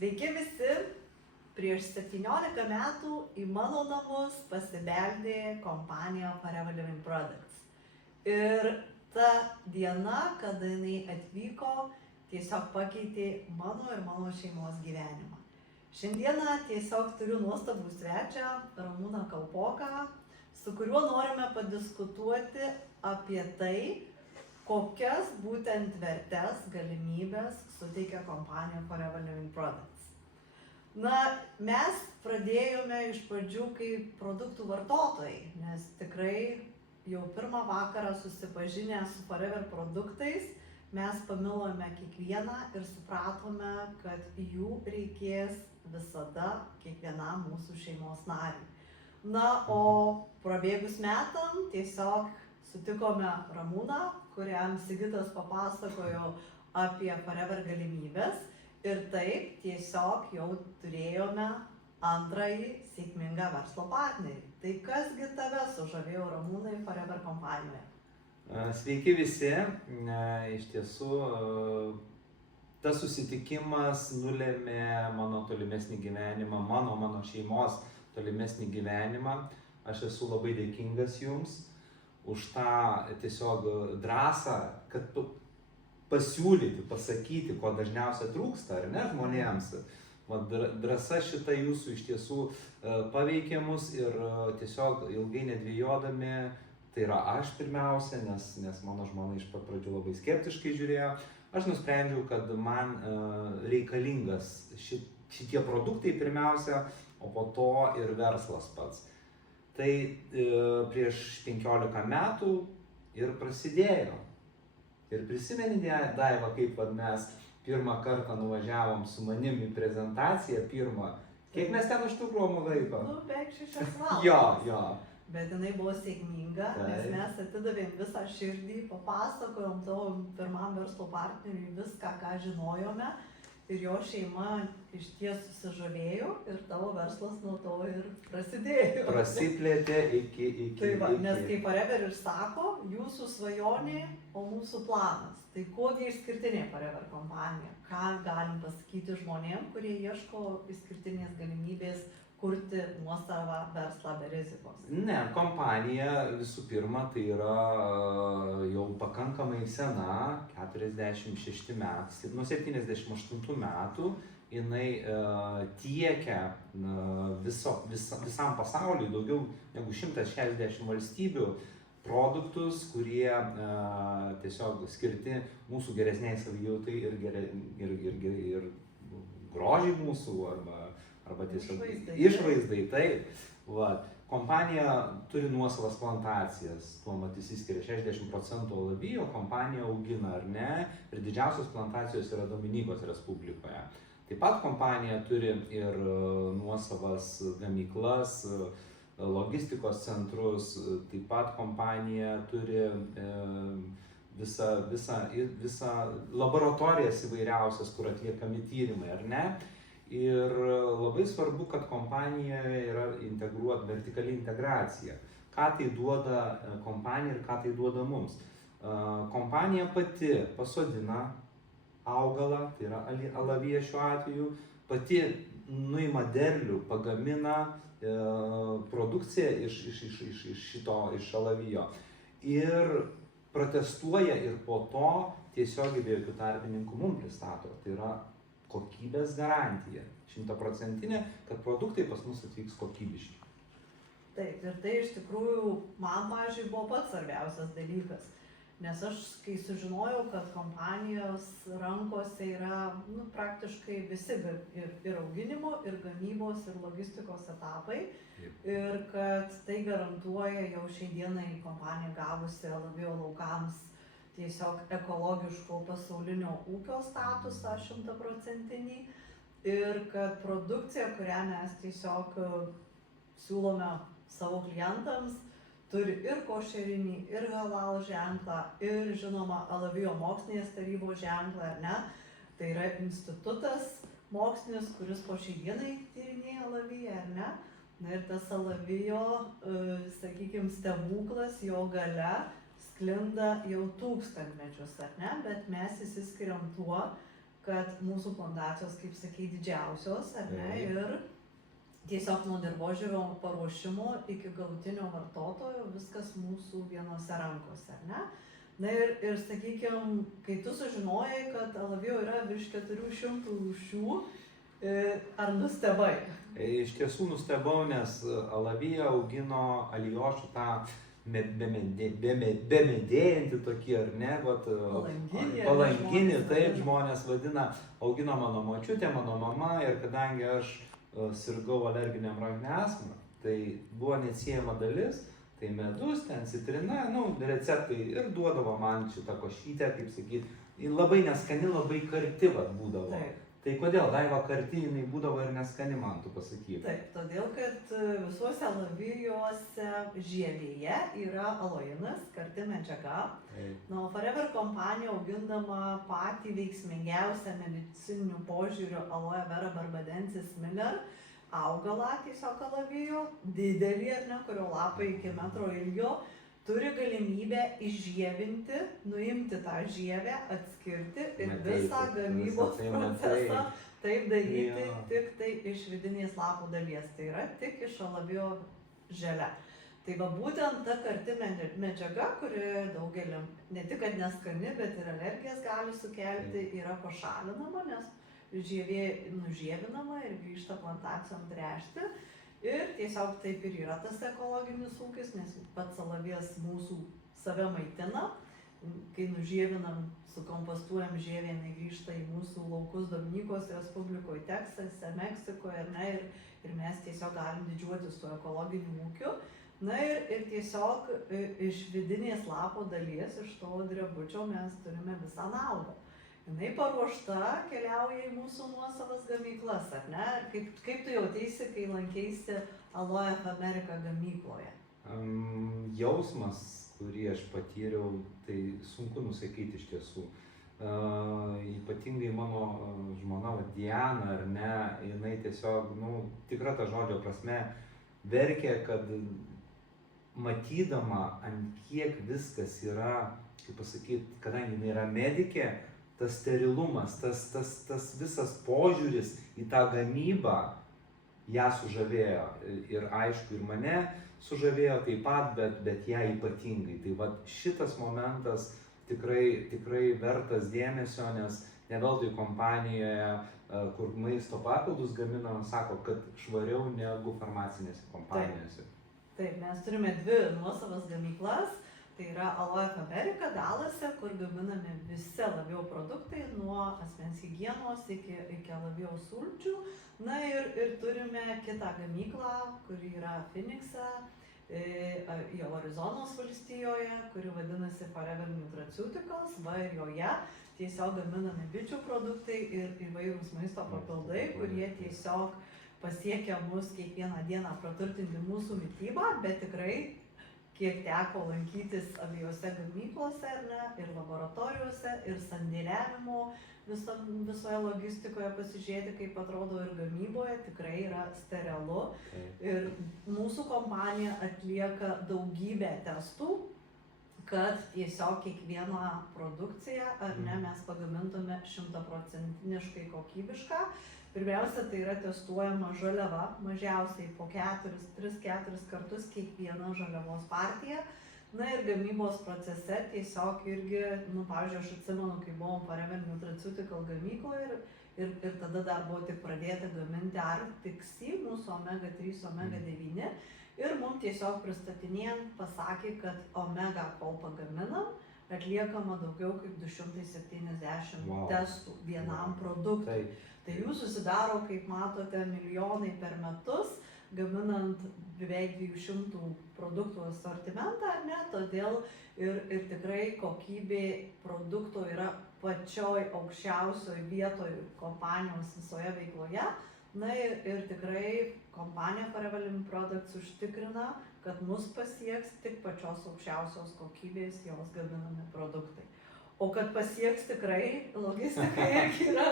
Sveiki visi! Prieš 17 metų į mano namus pasibeldė kompanija Forever Living Products. Ir ta diena, kada jinai atvyko, tiesiog pakeitė mano ir mano šeimos gyvenimą. Šiandieną tiesiog turiu nuostabų svečią, Ramūną Kalpoką, su kuriuo norime padiskutuoti apie tai, kokias būtent vertes, galimybės suteikia kompanija Forever Living Products. Na, mes pradėjome iš pradžių kaip produktų vartotojai, nes tikrai jau pirmą vakarą susipažinę su Forever produktais, mes pamilome kiekvieną ir supratome, kad jų reikės visada kiekvienam mūsų šeimos nariui. Na, o prabėgus metam tiesiog sutikome Ramūną, kuriam Sigitas papasakojo apie Forever galimybės. Ir taip tiesiog jau turėjome antrąjį sėkmingą verslo partnerį. Tai kasgi tave sužavėjo, Ramūnai, Forever kompanijoje? Sveiki visi. Iš tiesų, tas susitikimas nulėmė mano tolimesnį gyvenimą, mano šeimos tolimesnį gyvenimą. Aš esu labai dėkingas jums už tą tiesiog drąsą, kad pasiūlyti, pasakyti, ko dažniausiai trūksta, ar ne, žmonėms. Drąsa šita jūsų iš tiesų paveikė mus ir tiesiog ilgai nedvejodami, tai yra aš pirmiausia, nes mano žmona iš pat pradžių labai skeptiškai žiūrėjo, aš nusprendžiau, kad man reikalingas šitie produktai pirmiausia, o po to ir verslas pats. Tai prieš 15 metų ir prasidėjo. Ir prisimeni, Daiva, kaip mes pirmą kartą nuvažiavom su manim į prezentaciją pirmą. Kiek mes ten užtrukome laiko? Nu, beveik 6 valandas. Jo. Bet jinai buvo sėkminga, nes mes atidavėm visą širdį, papasakojom tavo pirmam verslo partneriui viską, ką žinojome. Ir jo šeima iš ties susižavėjo ir tavo verslas nuo to ir prasidėjo. Prasiplėtė iki. Tai va, nes kaip Forever ir sako, jūsų svajonė, o mūsų planas. Tai kuogi išskirtinė Forever kompanija? Ką galim pasakyti žmonėm, kurie ieško išskirtinės galimybės kurti nuosavą verslą be rizikos? Ne, kompanija visų pirma tai yra jau pakankamai sena, 46 metai, nuo 78 metų jinai tiekia visam pasauliui daugiau negu 160 valstybių produktus, kurie tiesiog skirti mūsų geresniai savijautai ir grožiai mūsų arba tiesiog išvaizdai. Taip. Va. Kompanija turi nuosavas plantacijas, tuo mat išsiskiria 60% alavijo, kompanija augina ar ne, ir didžiausios plantacijos yra Dominikos Respublikoje. Taip pat kompanija turi ir nuosavas gamyklas, logistikos centrus, taip pat kompanija turi visą laboratorijas įvairiausias, kur atliekami tyrimai, ar ne? Ir labai svarbu, kad kompanijoje yra integruota vertikali integracija. Ką tai duoda kompanija ir ką tai duoda mums? Kompanija pati pasodina augalą, tai yra alaviją šiuo atveju, pati nuima derlių, pagamina produkciją iš alavijo ir protestuoja ir po to tiesiogiai be jokių tarpininkų mums pristato. Tai yra kokybės garantija, 100%, kad produktai pas mus atvyks kokybiški. Taip, ir tai iš tikrųjų man, pavyzdžiui, buvo pats svarbiausias dalykas. Nes aš, kai sužinojau, kad kompanijos rankose yra praktiškai visi ir auginimo, ir gamybos, ir logistikos etapai. Ir kad tai garantuoja jau šiai dienai kompanija gavusi alavijo laukams tiesiog ekologiško pasaulinio ūkio statusą 100%. Ir kad produkcija, kurią mes tiesiog siūlome savo klientams, turi ir košerinį, ir halal ženklą, ir žinoma alavijo mokslinės tarybos ženklą, ar ne? Tai yra institutas mokslinis, kuris po šiai dienai tyrinėja alaviją, ar ne? Na ir tas alavijo, sakykime, stebuklas, jo galia sklinda jau tūkstantmečius, ar ne? Bet mes išsiskiriam tuo, kad mūsų plantacijos, kaip sakai, didžiausios, ar ne, Taip. ir tiesiog nuo dirvožemio paruošimo iki galutinio vartotojo viskas mūsų vienose rankose, ar ne? Na ir sakykime, kai tu sužinojai, kad alavijo yra virš 400 rūšių, ar nustebai? Iš tiesų nustebau, nes alaviją augino Alijošių tą bemedėjantį tokį, ar ne, vat, palanginį, taip žmonės vadina, augino mano močiutė, mano mama, ir kadangi aš sirgau alerginiam raginę astmą, tai buvo neatsiejama dalis, tai medus, ten citrina, receptai ir duodavo man šitą košytę, kaip sakyt, labai neskani, labai karti vat būdavo. Taip. Tai kodėl Daiva karti jinai būdavo ir neskani, man tu pasakyk? Taip, todėl kad visuose alavijuose žievėje yra aloinas, karti medžiaga. Na, o Forever kompanija augindama patį veiksmingiausią medicininių požiūrių aloe vera barbadensis Miller augalą tiesiog alavijo, didelį, ar ne, kurio lapai iki metro ilgio, turi galimybę išžievinti, nuimti tą žievę, atskirti ir visą gamybos procesą taip daryti tik tai iš vidinės lapų dalies, tai yra tik iš alavijo želė. Tai va būtent ta karti medžiaga, kuri daugeliam ne tik kad neskani, bet ir alergijas gali sukelti, yra pašalinama, nes žievė nužievinama ir grįžta plantacijom tręšti. Ir tiesiog taip ir yra tas ekologinis ūkis, nes pats alavijas mūsų save maitina. Kai nužievinam, sukompostuojam žievę, jinai grįžta į mūsų laukus Dominikos Respublikoje, Teksase, Meksikoje, ne, ir mes tiesiog galim didžiuotis tuo ekologiniu ūkiu. Na ir tiesiog iš vidinės lapo dalies, iš to drebučio mes turime visą naudą. Jinai paruošta keliauja į mūsų nuosavas gamyklas, ar ne? Kaip tu jauteisi, kai lankeisi Aloe America gamykloje? Jausmas, kurį aš patyriau, tai sunku nusakyti iš tiesų. Ypatingai mano žmona Diana, ar ne, jinai tiesiog, tikra ta žodžio prasme, verkė, kad matydama, ant kiek viskas yra, kaip pasakyti, kadangi jinai yra medikė, tas sterilumas, tas visas požiūris į tą gamybą ją sužavėjo. Ir aišku, ir mane sužavėjo taip pat, bet ją ypatingai. Tai va šitas momentas tikrai vertas dėmesio, nes ne veltui kompanijoje, kur maisto papildus gaminama, sako, kad švariau negu farmacinėse kompanijose. Taip, mes turime 2 nuosavas gamyklas. Tai yra Aloe America Dallase, kur gaminami visi alavijo produktai, nuo asmens higienos iki alavijo sulčių. Na ir turime kitą gamyklą, kuri yra Phoenixe, jau Arizonos valstijoje, kuri vadinasi Forever Nutraceuticals, ir joje tiesiog gaminami bičių produktai ir įvairūs maisto papildai, kurie tiesiog pasiekia mus kiekvieną dieną praturtinti mūsų mitybą, bet tikrai kiek teko lankytis abiejose gamyklose, ar ne, ir laboratorijose, ir sandėliavimo visoje logistikoje pasižiūrėti, kaip atrodo ir gamyboje, tikrai yra sterilu. Ir mūsų kompanija atlieka daugybę testų, kad tiesiog kiekvieną produkciją, ar ne, mes pagamintume 100% kokybišką. Pirmiausia, tai yra testuojama žaliava, mažiausiai po 3-4 kartus kiekviena žaliavos partija. Na ir gamybos procese tiesiog irgi, pavyzdžiui, aš atsimenu, kai buvom Forever Nutraceutical gamykloje ir tada dar buvo tik pradėta gaminti Arctic Sea, mūsų omega 3, omega 9. Ir mums tiesiog pristatinėjant pasakė, kad omega kol pagaminam, atliekama daugiau kaip 270 testų vienam produktui. Tai jų susidaro, kaip matote, milijonai per metus, gaminant beveik 200 produktų asortimentą, ar ne, todėl ir tikrai kokybė produktų yra pačioj aukščiausioj vietoj kompanijos visoje veikloje. Na ir tikrai kompanija Forever Living Products užtikrina, kad mus pasieks tik pačios aukščiausios kokybės jos gaminami produktai. O kad pasieks tikrai, logistika irgi yra,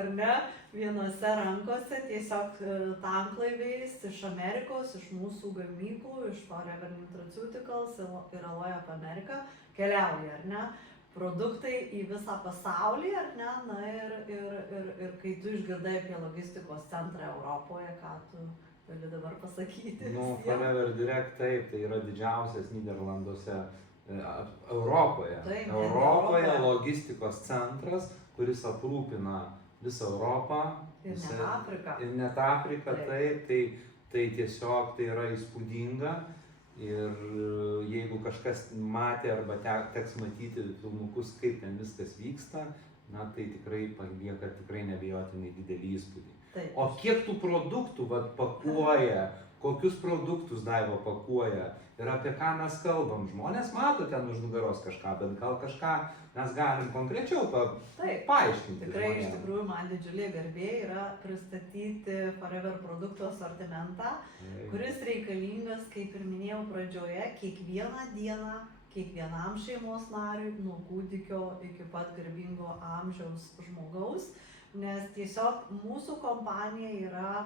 ar ne, vienose rankose, tiesiog tanklaiviais iš Amerikos, iš mūsų gamyklų, iš Forever Nutraceuticals ir Aloe America keliauja, ar ne, produktai į visą pasaulį, ar ne, na ir ir kai tu išgirdai apie logistikos centrą Europoje, ką tu gali dabar pasakyti? Nu, visiem? Forever Direct taip, tai yra didžiausias Niderlanduose, Europoje. Taip, net Europoje Europoje. logistikos centras, kuris aprūpina visą Europą. Ir net Afriką. Ir net Afriką, Taip. taip, tai tiesiog tai yra įspūdinga. Ir jeigu kažkas matė arba teks matyti filmukus, kaip ten viskas vyksta, na tai tikrai palieka tikrai neabejotinai didelį įspūdį. Taip. O kiek tų produktų pakuoja, kokius produktus Daiva pakuoja ir apie ką mes kalbam. Žmonės mato ten už nugaros kažką, bet gal kažką mes galim konkrečiau paaiškinti. Tikrai iš žmonėm. tikrųjų man didžiulė garbė yra pristatyti Forever produktų asortimentą, kuris reikalingas, kaip ir minėjau pradžioje, kiekvieną dieną, kiekvienam šeimos nariui, nuo kūdikio iki pat garbingo amžiaus žmogaus, nes tiesiog mūsų kompanija yra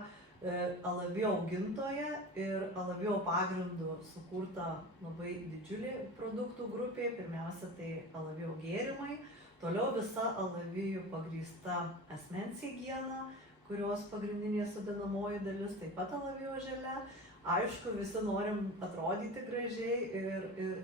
alavijo augintoja ir alavijo pagrindu sukurta labai didžiulė produktų grupė. Pirmiausia, tai alavijo gėrimai, toliau visa alavijų pagrįsta asmens higiena, kurios pagrindinė sudedamoji dalis taip pat alavijo želė. Aišku, visi norim atrodyti gražiai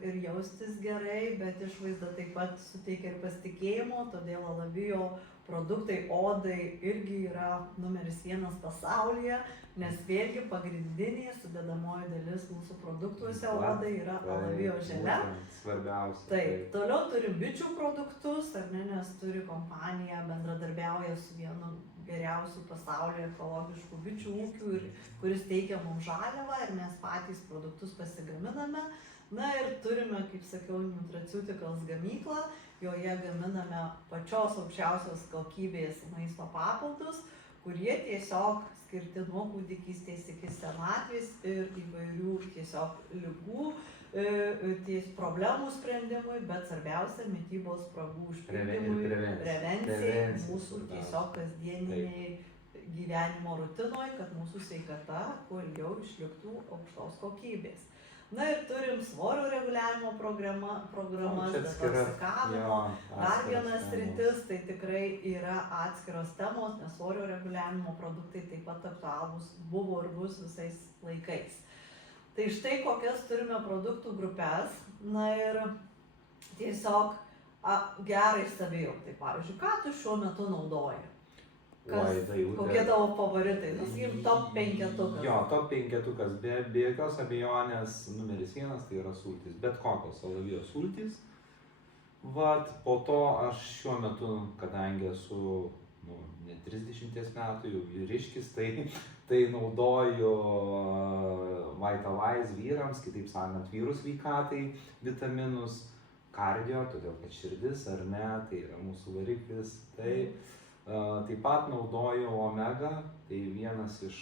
ir jaustis gerai, bet išvaizda taip pat suteikia ir pasitikėjimo, todėl alavijo produktai odai irgi yra numeris 1 pasaulyje, nes vėlgi pagrindinė sudedamoji dalis mūsų produktuose odai yra alavijo želė. Svarbiausia. Taip, toliau turim bičių produktus, ar ne, nes turi kompanija, bendradarbiauja su vienu geriausių pasaulyje ekologiškų bičių ūkių, kuris teikia mums žaliavą ir mes patys produktus pasigaminame. Na ir turime, kaip sakiau, Nutraceuticals gamyklą, joje gaminame pačios aukščiausios kokybės maisto papildus, kurie tiesiog skirti nuo kūdikystės iki senatvės ir įvairių tiesiog ligų, problemų sprendimui, bet svarbiausia mitybos spragų užpildymui, prevencijai, mūsų tiesiog kasdieniniai gyvenimo rutinoje, kad mūsų sveikata kuo ilgiau išliktų aukštos kokybės. Na ir turim svorio reguliavimo programas, detoksikavimo. Dar vienas sritis, tai tikrai yra atskiros temos, nes svorio reguliavimo produktai taip pat aktualūs buvo ir bus visais laikais. Tai štai kokias turime produktų grupės. Na ir tiesiog gerai savijautai. Pavyzdžiui, ką tu šiuo metu naudoji? Kokie tavo favoritai? Nusakykim, top 5. Jo, top 5. Be jokios abejonės numeris 1 tai yra sultys. Bet kokios alavijo sultys. Vat, po to aš šiuo metu, kadangi esu net 30 metų, jau vyriškis, tai naudoju Vitalize vyrams, kitaip sakant, vyrų sveikatai vitaminus, kardio, todėl kad širdis ar ne, tai yra mūsų variklis. Taip pat naudoju Omega, tai vienas iš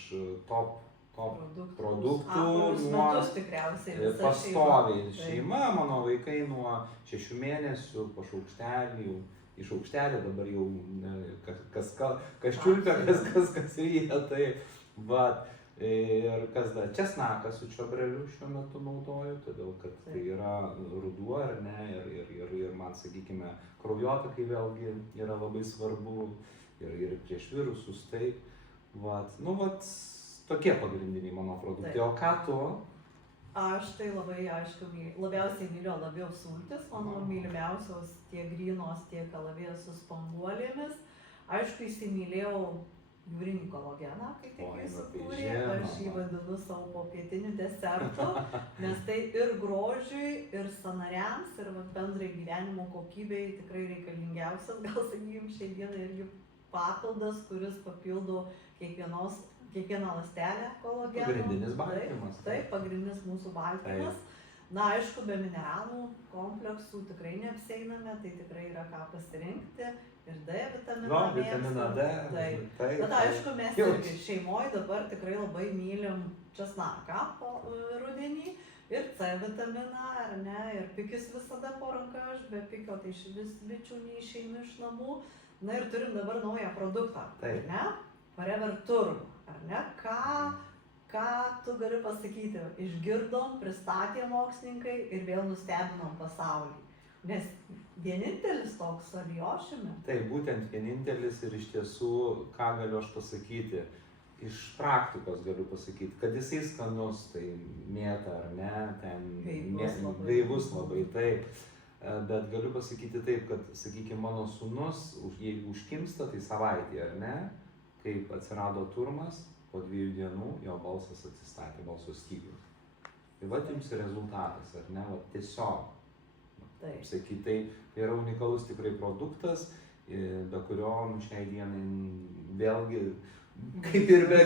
top produktų pastoviai. Šeima, mano vaikai nuo 6 mėnesių po šaukštelį, iš šaukštelį dabar jau kas čiulpia, kas vyja, tai vat. Ir kas dar, česnakas su čiobreliu šiuo metu naudoju, todėl kad tai yra ruduo ar ne, ir man, sakykime, kraujotakai vėlgi yra labai svarbu, ir prieš virusus, taip. Vat, tokie pagrindiniai mano produktai. O ką tu? Aš tai labai, aišku, labiausiai myliu alavijo sultis, mano mylimiausios tiek grynos, tiek alavijos su spanguolėmis. Aišku, įsimylėjau jūrinį kolageną, kai tik jis sukūrė, aš jį vadinu savo popietiniu desertu, nes tai ir grožiui, ir sąnariams, ir bendrai gyvenimo kokybei tikrai reikalingiausias, gal sakykim, šiai dienai irgi papildas, kuris papildo kiekvieną ląstelę kolageno. Pagrindinis baltymas. Taip, pagrindinis mūsų baltymas. Na, aišku, be mineralų kompleksų tikrai neapsieiname, tai tikrai yra ką pasirinkti. Ir D vitaminą D. Taip. Bet aišku, mes irgi šeimoje dabar tikrai labai mylim česnaką rudenį ir C vitaminą, ar ne, ir pikis visada po ranka, aš be pikio tai vis bičių neišeinu iš namų. Na ir turim dabar naują produktą, ar ne? Forever Turbo, ar ne? Ką tu gali pasakyti? Išgirdom, pristatė mokslininkai ir vėl nustebinom pasaulį. nes vienintelis toks Alijošiumi. Tai būtent vienintelis ir iš tiesų, ką galiu aš pasakyti, iš praktikos galiu pasakyti, kad jisai skanus, tai mėta ar ne, ten gaivus labai, taip. Bet galiu pasakyti taip, kad, sakykime, mano sūnus, jeigu užkimsta, tai savaitė, ar ne, kaip atsirado turmas, po 2 dienų jo balsas atsistatė, balso stygius. Tai va jums rezultatas, ar ne, va tiesiog. Taip sakyti, tai yra unikalus tikrai produktas, be kurio šiai dienai vėlgi, kaip ir be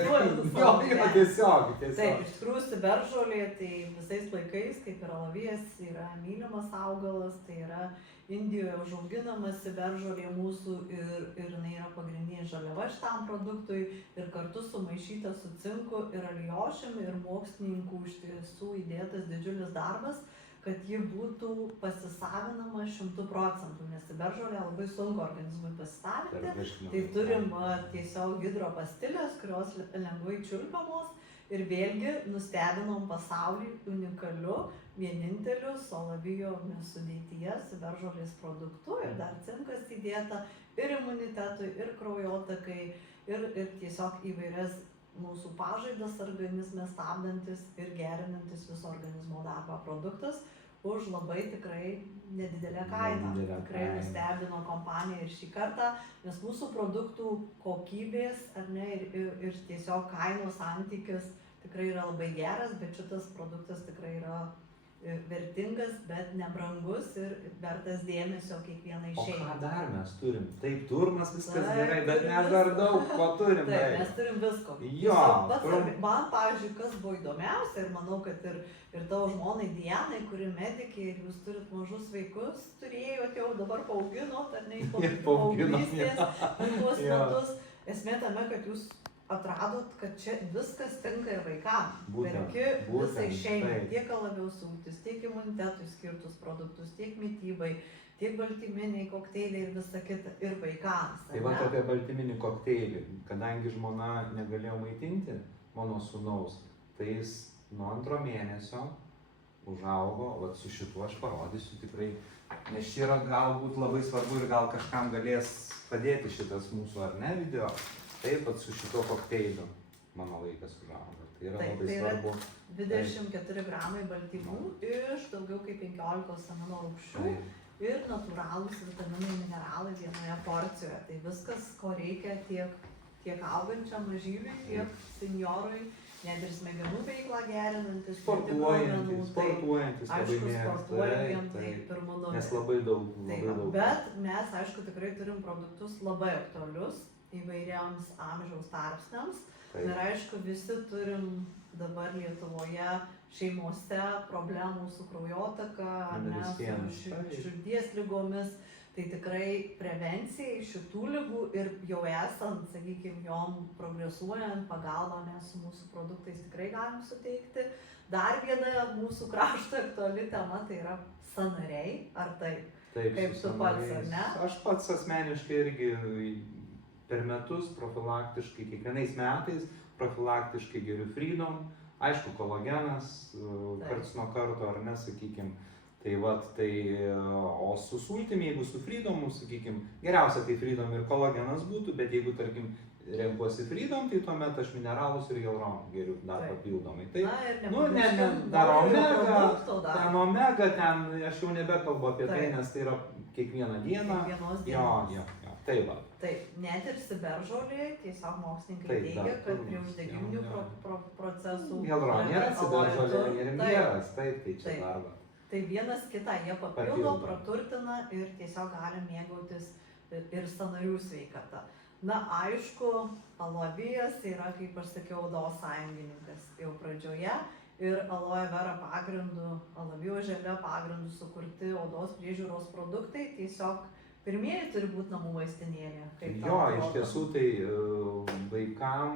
tiesiog. Taip, iš tikrųjų ciberžolė, tai visais laikais, kaip ir alavijas, yra mylimas augalas, tai yra Indijoje užauginamas ciberžolė mūsų ir jinai yra pagrindinė žaliava šitam produktui ir kartu sumaišyta su cinku ir alijošiumi ir mokslininkų iš tiesų įdėtas didžiulis darbas, kad ji būtų pasisavinama 100%, nes ciberžolė labai sunku organizmui pasisavinti. Tai turim tiesiog hidropastilės, kurios lengvai čiulpiamos ir vėlgi nustebinom pasaulį unikaliu, vieninteliu su alavijomis sudėtyje ciberžolės produktu ir dar cinkas įdėta ir imunitetui, ir kraujotakai, ir tiesiog įvairias mūsų pažaidas organizme stabdantis ir gerinantis viso organizmo darbą produktas už labai tikrai nedidelę kainą. Tikrai nustebino kompaniją ir šį kartą, nes mūsų produktų kokybės ar ne, ir tiesiog kainos santykis tikrai yra labai geras, bet šitas produktas tikrai yra vertingas, bet nebrangus ir vertas dėmesio kiekvienai šeimai. O ką dar mes turim? Taip, turmas viskas gerai, bet mes dar daug ko turim. Taip, mes turim visko. Jo. Man, pavyzdžiui, kas buvo įdomiausia ir manau, kad ir tavo žmonai Dianai, kuri medikė ir jūs turit mažus vaikus, turėjot jau dabar paauginot, ar ne, paauglystės per tuos metus. Esmė tame, kad jūs atradot, kad čia viskas tinka ir vaikams. Perki visai šeimai, tiek alavijaus sultis, tiek imunitetui skirtus produktus, tiek mitybai, tiek baltyminiai kokteiliai ir visa kita, ir vaikams. Tai va apie baltyminį kokteilį, kadangi žmona negalėjo maitinti mano sūnaus, tai jis nuo 2 mėnesio užaugo, va su šituo aš parodysiu tikrai, nes čia yra galbūt labai svarbu ir gal kažkam galės padėti šitas mūsų ar ne video. Taip, pat su šito kokteiliu mano vaikas užaugo. Tai yra labai svarbu. 24 gramai baltymų iš daugiau kaip 15 amino rūgščių ir natūralūs vitaminai, mineralai vienoje porcijoje. Tai viskas, ko reikia tiek augančiam mažyliui, tiek senjorui, net ir smegenų veiklą gerinantis, sportuojantis aišku, sportuojantiem, tai pirmu numeriu. Nes labai daug. Bet mes, aišku, tikrai turim produktus labai aktualius įvairiams amžiaus tarpsniams. Ir aišku, visi turim dabar Lietuvoje šeimose problemų su kraujotaka, su širdies ligomis. Tai tikrai prevencijai šitų ligų ir jau esant, sakykime, jom progresuojant pagalbą mes su mūsų produktais tikrai galim suteikti. Dar viena mūsų krašto aktuali tema tai yra sąnariai, ar taip? Taip, kaip tu pats, ar ne? Aš pats asmeniškai irgi per metus profilaktiškai, kiekvienais metais profilaktiškai geriu Freedom, aišku, kolagenas, karts nuo karto, ar ne, sakykime. Tai vat, o su sultim, jeigu su Freedomu, sakykime, geriausia tai Freedom ir kolagenas būtų, bet jeigu, tarkim, renkuosi Freedom, tai tuomet aš mineralus ir hyaluroną geriu dar papildomai. Tai, dar omega, ten aš jau nebekalbu apie tai, nes tai yra kiekvieną dieną. Taip, va. Taip, net ir ciberžolė, tiesiog mokslininkai teigia, kad prie uždegiminių procesų... Hyaluronas nėra ciberžolė, ir imbieras, taip, tai čia darba. Tai vienas kitą jie papildo, praturtina ir tiesiog gali mėgautis ir sąnarių sveikata. Na, aišku, alavijas yra, kaip aš sakiau, odos sąjungininkas jau pradžioje ir aloe vera pagrindu, alavijos želė pagrindu sukurti odos priežiūros produktai, tiesiog pirmieji turi būti namų vaistinėlė. Jo, iš tiesų tai vaikam,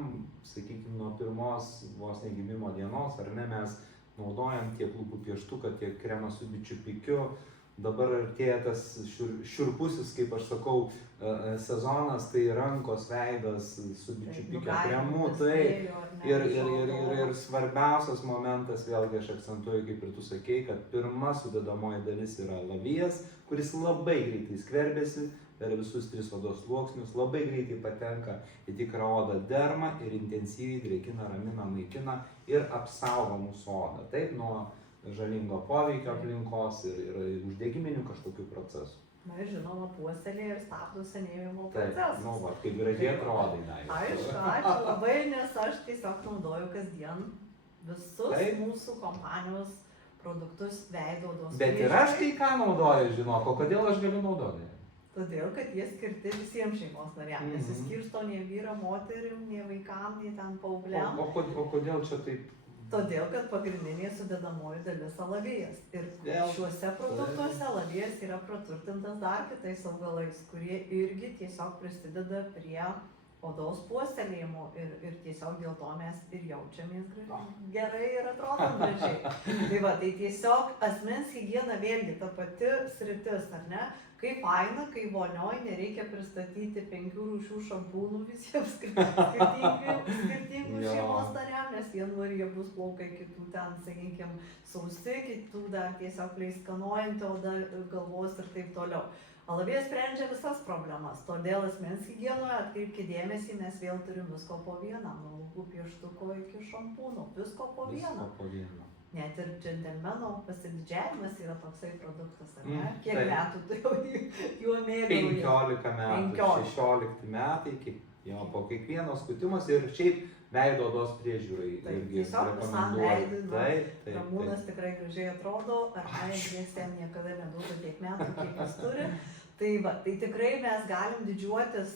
sakykime, nuo pirmos vos negimimo dienos, ar ne, mes naudojam tiek lūpų pieštuką, tiek kremą su bičių pikiu, dabar artėja tas šiurpusis, kaip aš sakau, sezonas, tai rankos, veidas su bičiupikio kremu, tai ir svarbiausias momentas, vėlgi aš akcentuoju, kaip ir tu sakei, kad pirma sudedamoji dalis yra alavijas, kuris labai greitai skverbiasi per visus 3 odos sluoksnius, labai greitai patenka į tikrą odą dermą ir intensyviai drėkina, ramina, naikina ir apsaugo mūsų odą. Taip, nuo žalingo poveikio aplinkos ir uždegiminių kažkokių procesų. Na ir žinoma, puoselėja ir stabdo senėjimo Taip, procesus. nu va, kaip gražiai atrodai, Daiva. Aišku, ačiū labai, nes aš tiesiog naudoju kasdien visus mūsų kompanijos produktus veido odos Bet ir aš kai ką naudoju, žinok, o kodėl aš galiu naudoti? Todėl, kad jie skirti visiems šeimos nariams. Nesiskirsto nei vyram, moterim, nei vaikam, nei ten paaugliam. O kodėl čia taip? Todėl, kad pagrindinė sudedamoji dalis alavijas. Ir šiuose produktuose alavijas yra praturtintas dar kitais augalais, kurie irgi tiesiog prisideda prie odos puoselėjimo ir tiesiog dėl to mes ir jaučiamės gerai ir atrodom gražiai. Tai va, tai tiesiog asmens higiena vėlgi ta pati sritis, ar ne? Kaip faina, kai vonioj nereikia pristatyti 5 rūšių šampūnų visiems skirtingų šeimos nariam, nes vienų riebus plaukai, kitų ten, sakykime, sausi, kitų dar tiesiog pleiskanojanti oda galvos ir taip toliau. Alavija sprendžia visas problemas, todėl asmens higienoje atkreipkite dėmesį, mes vėl turim visko po vieną, nuo lūpų pieštuko iki šampūno, visko po vieną. Net ir džentelmeno pasididžiavimas yra toksai produktas, ar ne? Kiek metų tu jau juo mėgauji? 15 metų, 16 metai, jo, po kiekvieno skutimas ir šiaip veido odos priežiūrai. Tiesiog visam veidui, Ramūnas tikrai gražiai atrodo, ar ne, nieks ten niekada neduoda tiek metų, kiek jis turi. Tai va, tai tikrai mes galim didžiuotis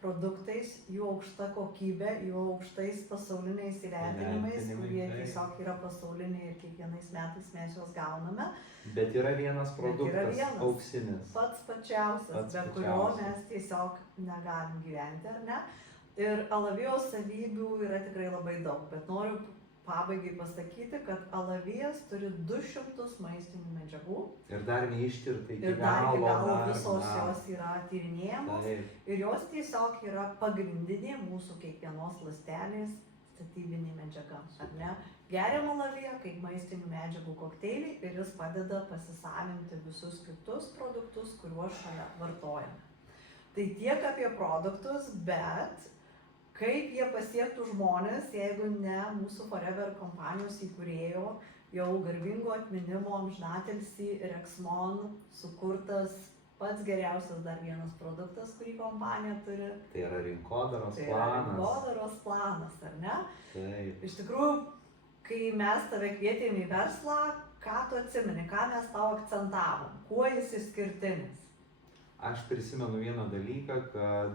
produktais, jų aukšta kokybė, jų aukštais pasauliniais įvertinimais, kurie tiesiog yra pasauliniai ir kiekvienais metais mes juos gauname. Bet yra vienas produktas, auksinis. Pats pačiausias, be kurio mes tiesiog negalim gyventi, ar ne? Ir alavijos savybių yra tikrai labai daug, bet noriu pabaigai pasakyti, kad alavijas turi 200 maistinių medžiagų. Ir dar neištirta iki galo. Ir dar iki galo visos jos yra tyrinėjamos. Ir jos tiesiog yra pagrindinė mūsų kiekvienos ląstelės statybinė medžiaga, ar ne? Geriam alaviją kaip maistinių medžiagų kokteilį ir jis padeda pasisavinti visus kitus produktus, kuriuos šalia vartojame. Tai tiek apie produktus, bet kaip jie pasiektų žmonės, jeigu ne mūsų Forever kompanijos įkūrėjo, jau garbingo atminimo amžinatilsį Rexmon sukurtas pats geriausias dar vienas produktas, kurį kompanija turi. Tai yra rinkodaros planas. Tai yra rinkodaros planas, ar ne? Taip. Iš tikrųjų, kai mes tave kvietėme į verslą, ką tu atsimeni, ką mes tau akcentavom, kuo jis išskirtinis? Aš prisimenu vieną dalyką, kad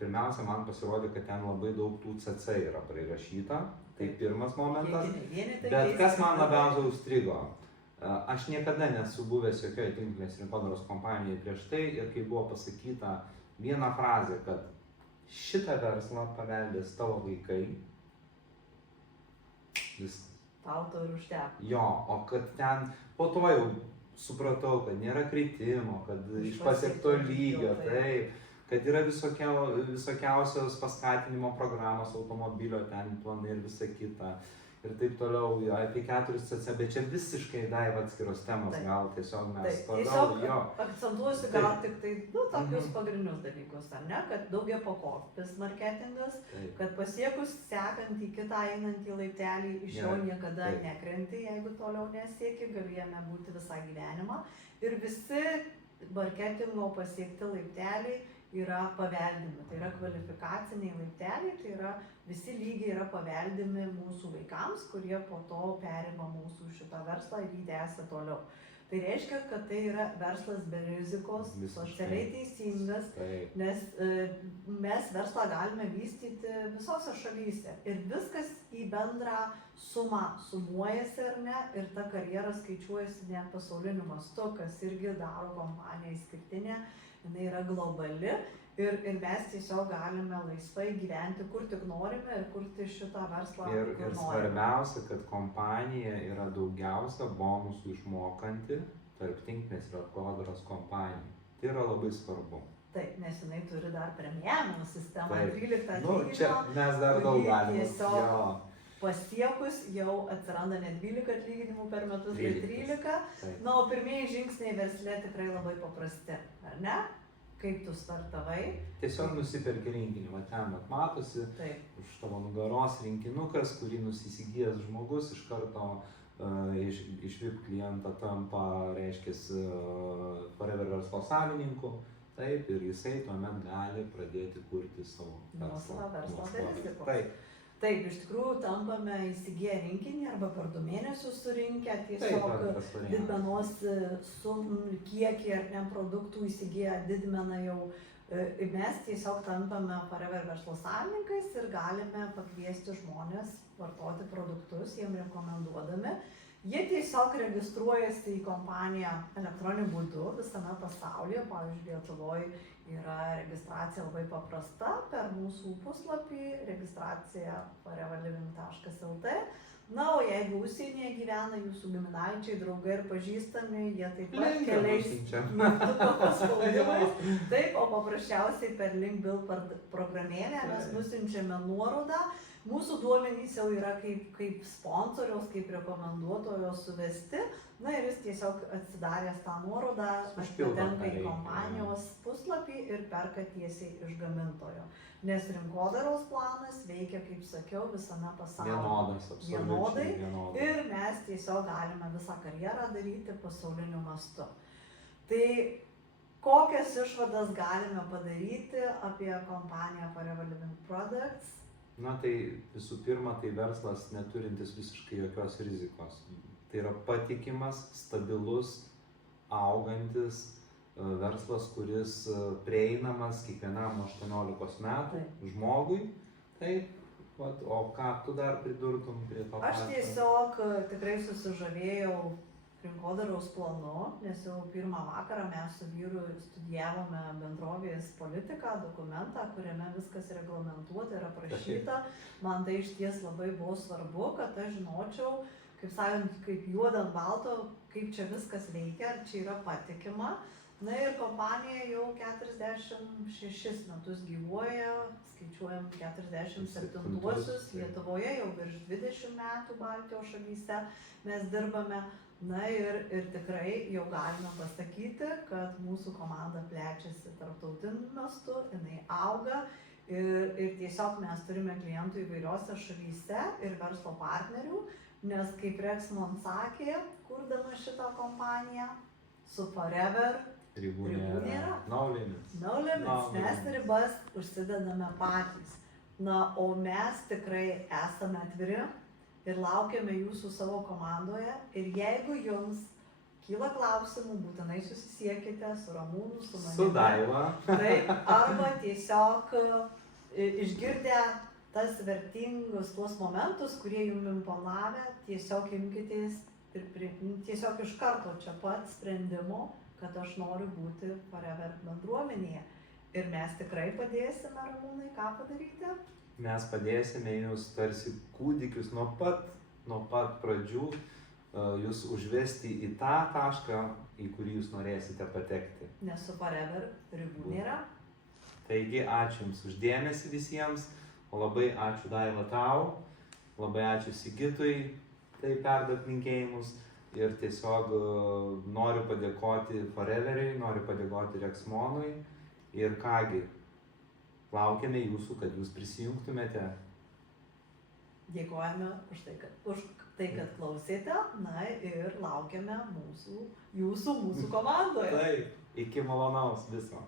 pirmiausia man pasirodė, kad ten labai daug tų CC yra prirašyta. Tai pirmas momentas. Bet kas man labiausiai užstrigo? Aš niekada nesu buvęs jokioje tinklinės rinkodaros kompanijoje prieš tai ir kai buvo pasakyta viena frazė, kad šitą verslą paveldės tavo vaikai. Viskas. Tau to ir užteko. Jo, o kad ten po to jau supratau, kad nėra kritimo, kad iš pasiekto lygio, taip, kad yra visokiausios paskatinimo programos automobilio, ten planai ir visa kita. Ir taip toliau, apie 4 CC, bet čia visiškai Daiva atskiros temos, gal tiesiog mes toliau, jo. Akcentuosiu gal tik tai, tokius pagrindinius dalykus, ar ne, kad daugia pakopis marketingas, kad pasiekus sekantį kitą einantį laiptelį, iš jo niekada nekrenti, jeigu toliau nesieki, gali jame būti visą gyvenimą. Ir visi marketingo pasiekti laipteliai yra paveldimi, tai yra kvalifikaciniai laipteliai, tai yra visi lygiai yra paveldimi mūsų vaikams, kurie po to perima mūsų šitą verslą ir jį tęsia toliau. Tai reiškia, kad tai yra verslas be rizikos, socialiai teisingas, nes mes verslą galime vystyti visose šalyse ir viskas į bendrą sumą sumuojasi ar ne, ir ta karjera skaičiuojasi net pasauliniu mastu, kas irgi daro kompaniją išskirtinę. Jinai yra globali ir mes tiesiog galime laisvai gyventi, kur tik norime ir kurti šitą verslą, kur norime. Ir svarbiausia, kad kompanija yra daugiausia bonusų išmokanti, tarp tinklinės rinkodaros kompanijų. Tai yra labai svarbu. Taip, nes jinai turi dar premijavimo sistemą, Taip. 13 Nu, čia atlyginimą. mes dar daug kurį galime. tiesiog- Jo, Pasiekus jau atsiranda ne 12 atlyginimų per metus, bet 13. taip. Na, o pirmieji žingsniai versle tikrai labai paprasti, ar ne? Kaip tu startavai? Tiesiog nusiperki rinkinį, va ten vat matosi, Taip, už tavo nugaros rinkinukas, kurį nusisigijęs žmogus iš karto iš VIP klientą tampa, reiškia, Forever verslo savininku. Taip, ir jisai tuomet gali pradėti kurti savo Nuosavą verslo nuosavą. rizikos. Taip, taip, iš tikrųjų tampame įsigiję rinkinį arba per 2 mėnesius surinkę taip, tiesiog antras variantas. didmenos kiekį ar ne produktų įsigiję didmeną jau. Mes tiesiog tampame Forever verslo savininkais ir galime pakviesti žmonės vartoti produktus, jiem rekomenduodami. Jie tiesiog registruojasi į kompaniją elektroniniu būdu visame pasaulyje. Pavyzdžiui, Lietuvoje yra registracija labai paprasta per mūsų puslapį, registracija foreverliving.lt. Na, o jeigu užsienyje gyvena jūsų giminaičiai, draugai ir pažįstami, jie taip pat Linką keliais nusiunčiam. mygtuko paspaudimais. Taip, o paprasčiausiai per LinkBuild programėlę mes Taip. nusiunčiame nuorodą. Mūsų duomenys jau yra kaip sponsoriaus, kaip rekomenduotojos suvesti. Na ir jis tiesiog atsidaręs tą nuorodą, Užpildo, patenka ką į reikia. kompanijos puslapį ir perka tiesiai iš gamintojo. Nes rinkodaros planas veikia, kaip sakiau, visame pasaulyje. Vienodas, absoliučiai vienodas. Ir mes tiesiog galime visą karjerą daryti pasauliniu mastu. Tai kokias išvadas galime padaryti apie kompaniją Forever Living Products? Na tai visų pirma, tai verslas neturintis visiškai jokios rizikos. Tai yra patikimas, stabilus, augantis verslas, kuris prieinamas kiekvienam 18 metų žmogui. Taip, vat, o ką tu dar pridurtum prie to? Aš tiesiog tikrai susižavėjau rinkodaros planu, nes jau pirmą vakarą mes su vyru studijavome bendrovės politiką, dokumentą, kuriame viskas reglamentuota ir aprašyta. Man tai iš ties labai buvo svarbu, kad aš žinočiau, kaip sakant, kaip juoda ant balto, kaip čia viskas veikia, ar čia yra patikima. Na ir kompanija jau 46 metus gyvuoja, skaičiuojam 47-uosius, Lietuvoje jau virš 20 metų Baltijos šalyse mes dirbame. Na ir tikrai jau galime pasakyti, kad mūsų komanda plečiasi tarptautiniu mastu, jinai auga ir tiesiog mes turime klientų įvairiose šalyse ir verslo partnerių, nes kaip Rexmon sakė, kurdama šitą kompaniją, su Forever Ribų nėra. No limits. No limits, mes ribas užsidedame patys. Na, o mes tikrai esame atviri ir laukiame jūsų savo komandoje. Ir jeigu jums kyla klausimų, būtinai susisiekite su Ramūnu, su manimi. Su Daiva. Taip, arba tiesiog išgirdę tas vertingus tuos momentus, kurie jums imponavę, tiesiog imkitės ir tiesiog iš karto čia pat sprendimo, kad aš noriu būti Forever bendruomenėje. Ir mes tikrai padėsime, Ramūnai, ką padaryti? Mes padėsime jūs tarsi kūdikius nuo pat pradžių jūs užvesti į tą tašką, į kurį jūs norėsite patekti. Nes su Forever ribų nėra. Taigi, ačiū Jums už dėmesį visiems, o labai ačiū Daiva tau, labai ačiū Sigitui, tai perduot linkėjimus ir tiesiog noriu padėkoti Foreveriui, noriu padėkoti Rexmonui ir kągi, laukiame jūsų, kad jūs prisijungtumėte. Dėkojame už tai, kad klausėte, na ir laukiame jūsų komandoje. Taip, iki malonaus viso.